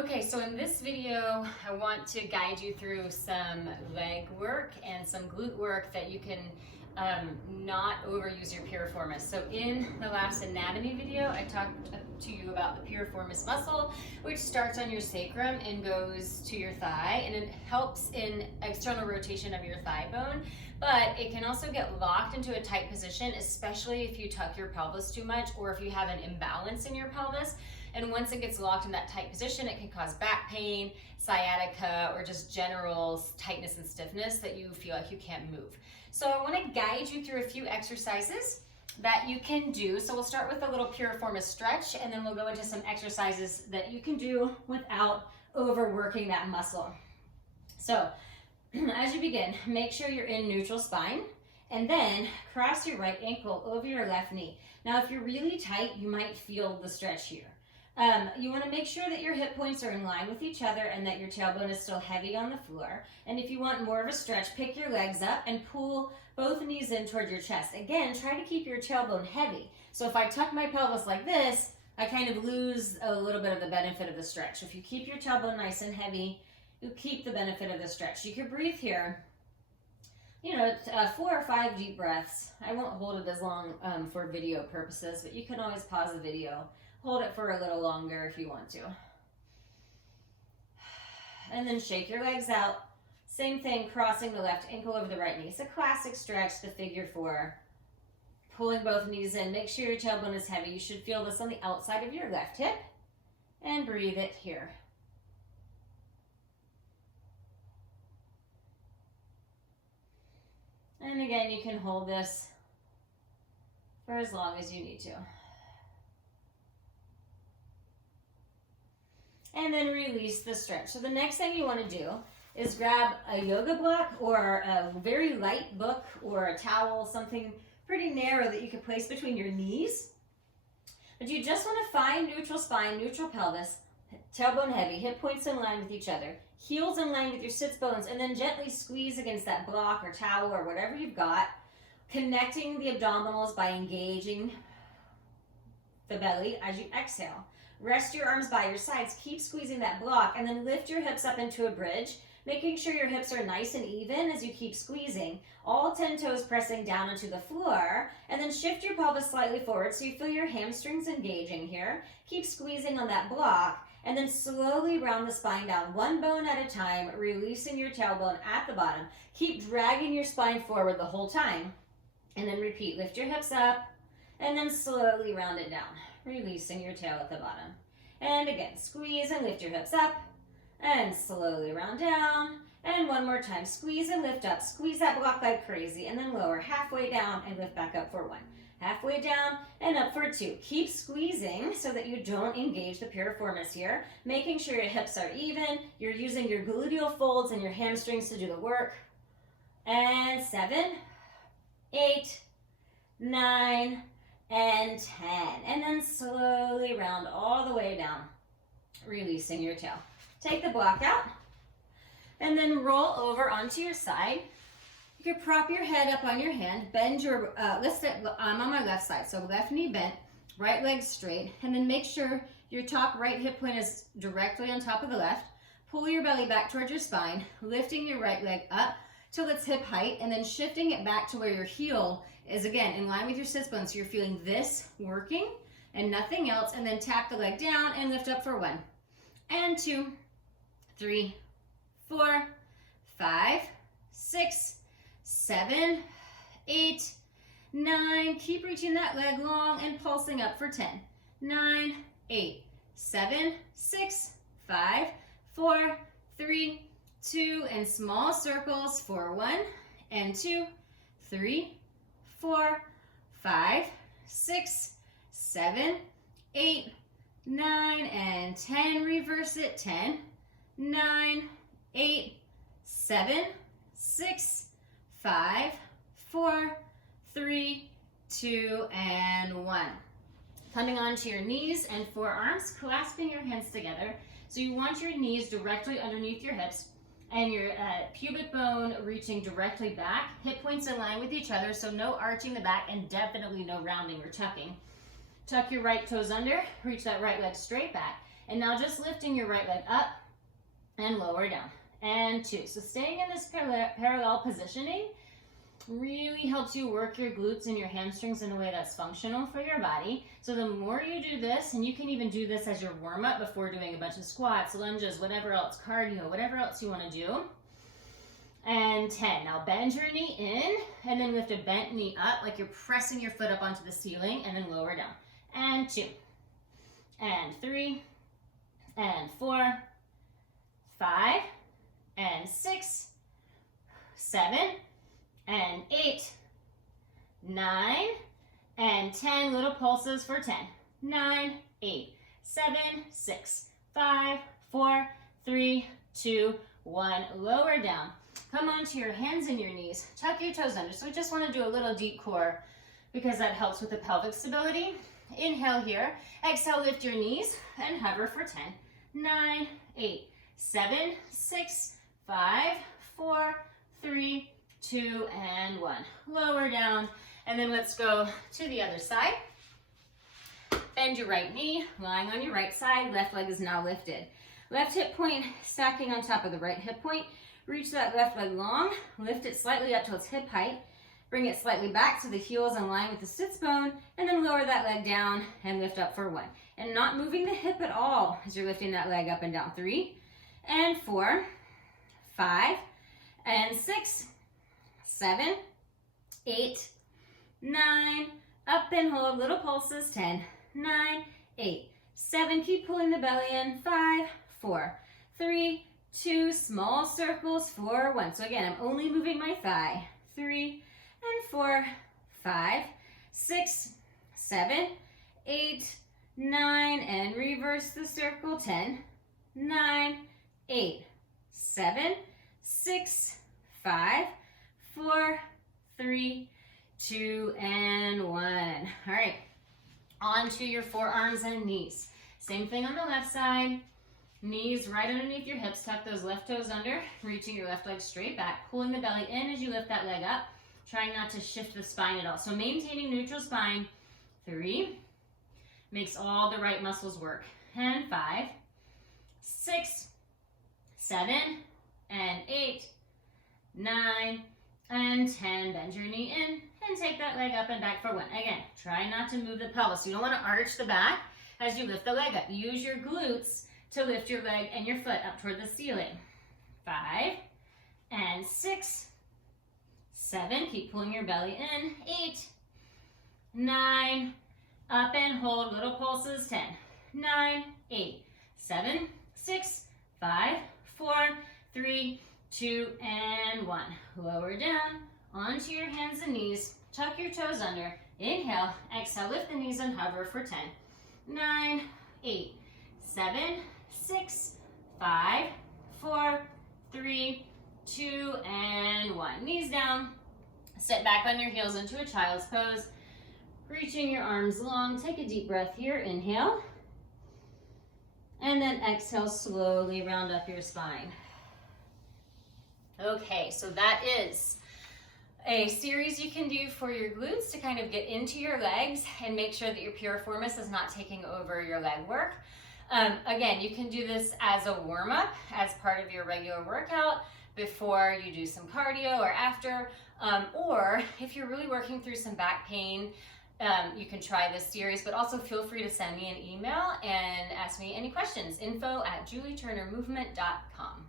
Okay, so in this video, I want to guide you through some leg work and some glute work that you can not overuse your piriformis. So in the last anatomy video, I talked to you about the piriformis muscle, which starts on your sacrum and goes to your thigh, and it helps in external rotation of your thigh bone, but it can also get locked into a tight position, especially if you tuck your pelvis too much or if you have an imbalance in your pelvis. And once it gets locked in that tight position, it can cause back pain, sciatica, or just general tightness and stiffness that you feel like you can't move. So I want to guide you through a few exercises that you can do. So we'll start with a little piriformis stretch, and then we'll go into some exercises that you can do without overworking that muscle. So as you begin, make sure you're in neutral spine, and then cross your right ankle over your left knee. Now, if you're really tight, you might feel the stretch here. You want to make sure that your hip points are in line with each other and that your tailbone is still heavy on the floor. And if you want more of a stretch, pick your legs up and pull both knees in toward your chest. Again, try to keep your tailbone heavy. So if I tuck my pelvis like this, I kind of lose a little bit of the benefit of the stretch. If you keep your tailbone nice and heavy, you keep the benefit of the stretch. You can breathe here, 4 or 5 deep breaths. I won't hold it as long for video purposes, but you can always pause the video. Hold it for a little longer if you want to. And then shake your legs out. Same thing, crossing the left ankle over the right knee. It's a classic stretch, the figure 4. Pulling both knees in. Make sure your tailbone is heavy. You should feel this on the outside of your left hip. And breathe it here. And again, you can hold this for as long as you need to. And then release the stretch. So the next thing you want to do is grab a yoga block or a very light book or a towel, something pretty narrow that you can place between your knees. But you just want to find neutral spine, neutral pelvis, tailbone heavy, hip points in line with each other, heels in line with your sits bones, and then gently squeeze against that block or towel or whatever you've got, connecting the abdominals by engaging the belly as you exhale. Rest your arms by your sides, keep squeezing that block, and then lift your hips up into a bridge, making sure your hips are nice and even as you keep squeezing. All 10 toes pressing down into the floor, and then shift your pelvis slightly forward so you feel your hamstrings engaging here. Keep squeezing on that block, and then slowly round the spine down, one bone at a time, releasing your tailbone at the bottom. Keep dragging your spine forward the whole time, and then repeat. Lift your hips up, and then slowly round it down, releasing your tail at the bottom. And again, squeeze and lift your hips up, and slowly round down. And one more time, squeeze and lift up. Squeeze that block like crazy, and then lower halfway down and lift back up for 1. Halfway down and up for 2. Keep squeezing so that you don't engage the piriformis here, making sure your hips are even. You're using your gluteal folds and your hamstrings to do the work. And 7, 8, 9, and 10. And then slowly round all the way down, releasing your tail. Take the block out, and then roll over onto your side. You can prop your head up on your hand, bend your, I'm on my left side, so left knee bent, right leg straight, and then make sure your top right hip point is directly on top of the left. Pull your belly back towards your spine, lifting your right leg up till it's hip height, and then shifting it back to where your heel is, again, in line with your sits bones. So you're feeling this working and nothing else, and then tap the leg down and lift up for 1, and 2, 3, 4, 5, 6, 7, 8, 9. Keep reaching that leg long and pulsing up for 10, 9, 8, 7, 6, 5, 4, 3, 2, and small circles for 1, and 2, 3, 4, 5, 6, 7, 8, 9, and 10. Reverse it. 10, 9, 8, 7, 6, 5, 4, 3, 2, and 1. Coming onto your knees and forearms, clasping your hands together. So you want your knees directly underneath your hips, and your pubic bone reaching directly back, hip points in line with each other, so no arching the back and definitely no rounding or tucking. Tuck your right toes under, reach that right leg straight back. And now just lifting your right leg up and lower down. And 2. So staying in this parallel positioning really helps you work your glutes and your hamstrings in a way that's functional for your body. So the more you do this, and you can even do this as your warm-up before doing a bunch of squats, lunges, whatever else, cardio, whatever else you want to do. And 10. Now bend your knee in, and then lift a bent knee up like you're pressing your foot up onto the ceiling, and then lower down. And 2. And 3. And 4. 5. And 6. 7. And 8, 9, and 10. Little pulses for 10. 9, 8, 7, 6, 5, 4, 3, 2, 1. Lower down. Come onto your hands and your knees. Tuck your toes under. So we just want to do a little deep core because that helps with the pelvic stability. Inhale here. Exhale, lift your knees and hover for 10. 9, 8, 7, 6, 5, 4, 3, 2, and 1. Lower down, and then let's go to the other side. Bend your right knee, lying on your right side. Left leg is now lifted. Left hip point stacking on top of the right hip point. Reach that left leg long, lift it slightly up to its hip height. Bring it slightly back so the heel is in line with the sits bone, and then lower that leg down and lift up for 1. And not moving the hip at all as you're lifting that leg up and down. 3, and 4, 5, and 6, 7, 8, 9, up and hold, little pulses, 10, 9, 8, 7, keep pulling the belly in, 5, 4, 3, 2, small circles, 4, 1. So again, I'm only moving my thigh, 3, and 4, 5, 6, 7, 8, 9, and reverse the circle, 10, 9, 8, 7, 6, 5, 4, 3, 2, and 1. All right, onto your forearms and knees. Same thing on the left side. Knees right underneath your hips. Tuck those left toes under, reaching your left leg straight back, pulling the belly in as you lift that leg up, trying not to shift the spine at all. So maintaining neutral spine. 3, makes all the right muscles work. And 5, 6, 7, and 8, 9, and 10. Bend your knee in and take that leg up and back for 1. Again, try not to move the pelvis. You don't want to arch the back as you lift the leg up. Use your glutes to lift your leg and your foot up toward the ceiling. 5, and 6, 7, keep pulling your belly in, 8, 9, up and hold, little pulses, 10, 9, 8, 7, 6, 5, 4, 3, 2, and 1. Lower down, onto your hands and knees, tuck your toes under, inhale, exhale, lift the knees and hover for 10, 9, 8, 7, 6, 5, 4, 3, 2, and 1. Knees down, sit back on your heels into a child's pose, reaching your arms long. Take a deep breath here, inhale, and then exhale, slowly round up your spine. Okay, so that is a series you can do for your glutes to kind of get into your legs and make sure that your piriformis is not taking over your leg work. Again, you can do this as a warm-up, as part of your regular workout, before you do some cardio or after, or if you're really working through some back pain, you can try this series, but also feel free to send me an email and ask me any questions. info@julieturnermovement.com.